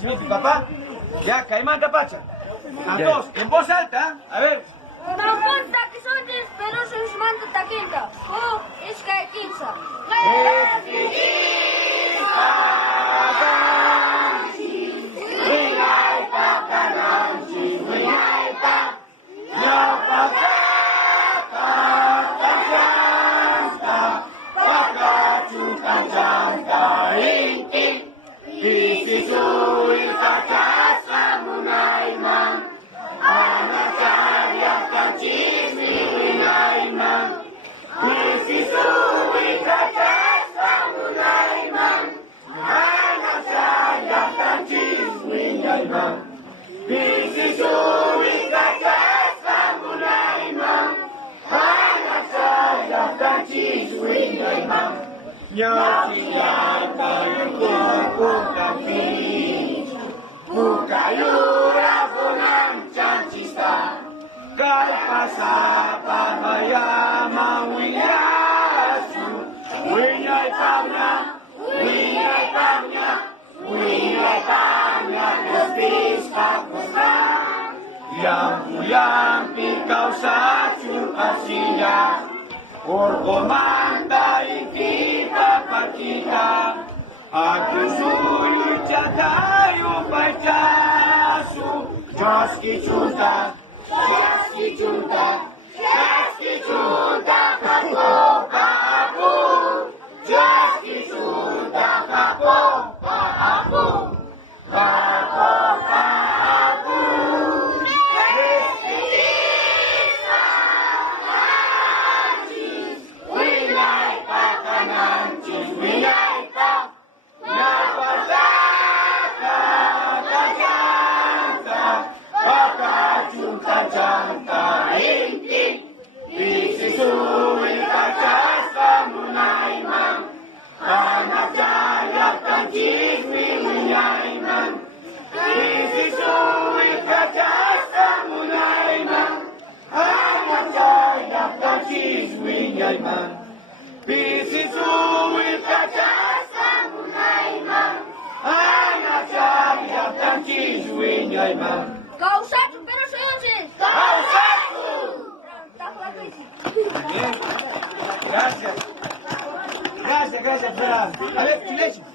Ya. ¿Tu papá? Ya, Caimán Capacha. A todos, en voz alta. A ver. Tramponta que son despelosos y mando taquinta. Oh, es que hay 15. Yang pikau sacu asinya Orgomanda kita pakita Aku suyu cadayu pacasu Joski junta Kako pabu Joski junta kako pabu Kako pabu Kau satu pero soy 11. Gracias. Gracias, Fran. A ver, silencio.